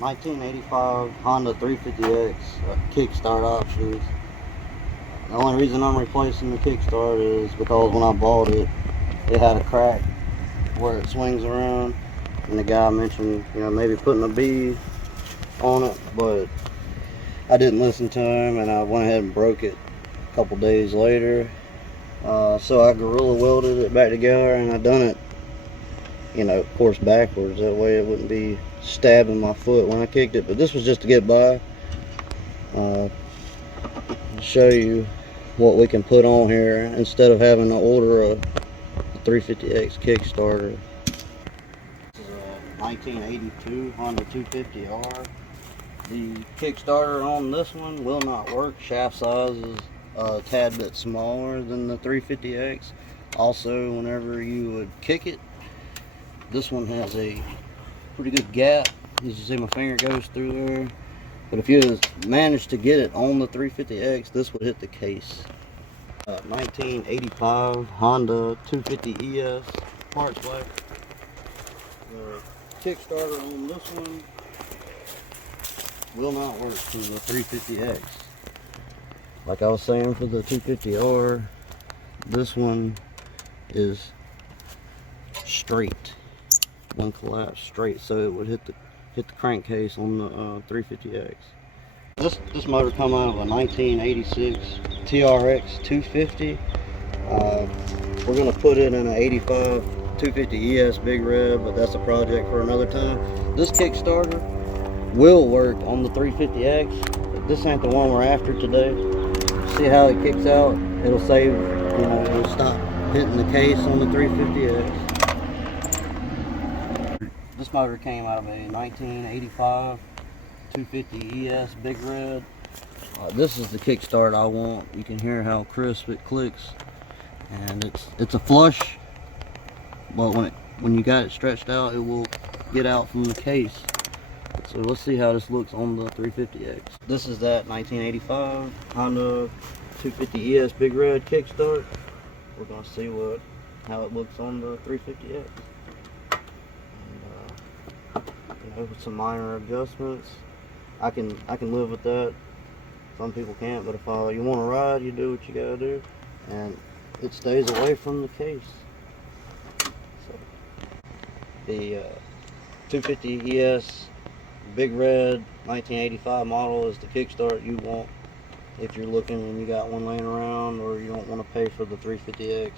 1985 Honda 350X kickstart options. The only reason I'm replacing the kickstart is because when I bought it, it had a crack where it swings around, and the guy mentioned, maybe putting a bead on it, but I didn't listen to him, and I went ahead and broke it a couple days later. So I gorilla welded it back together, and I done it, of course backwards. That way it wouldn't be stabbing my foot when I kicked it. But this was just to get by. I'll show you what we can put on here instead of having to order a 350X Kickstarter. This is a 1982 Honda 250R. The Kickstarter on this one will not work. Shaft size is a tad bit smaller than the 350X. Also, whenever you would kick it, this one has a pretty good gap. As you see, my finger goes through there. But if you managed to get it on the 350X, this would hit the case. 1985 Honda 250ES parts left. The Kickstarter on this one will not work for the 350X. Like I was saying for the 250R, this one is straight, one collapse straight, so it would hit the crankcase on the 350X. This motor come out of a 1986 TRX 250. We're gonna put it in an 85 250ES Big Red, but that's a project for another time. This Kickstarter will work on the 350X, but this ain't the one we're after today. See how it kicks out? It'll save, it'll stop hitting the case on the 350X. This motor came out of a 1985 250ES Big Red. This is the kickstart I want. You can hear how crisp it clicks, and it's a flush, but when you got it stretched out, it will get out from the case. So let's see how this looks on the 350X. This is that 1985 Honda 250ES Big Red kickstart. We're gonna see how it looks on the 350X. And, with some minor adjustments, I can live with that. Some people can't, but if you want to ride, you do what you gotta do, and it stays away from the case. So the 250ES Big Red 1985 model is the kickstart you want if you're looking and you got one laying around, or you don't want to pay for the 350X.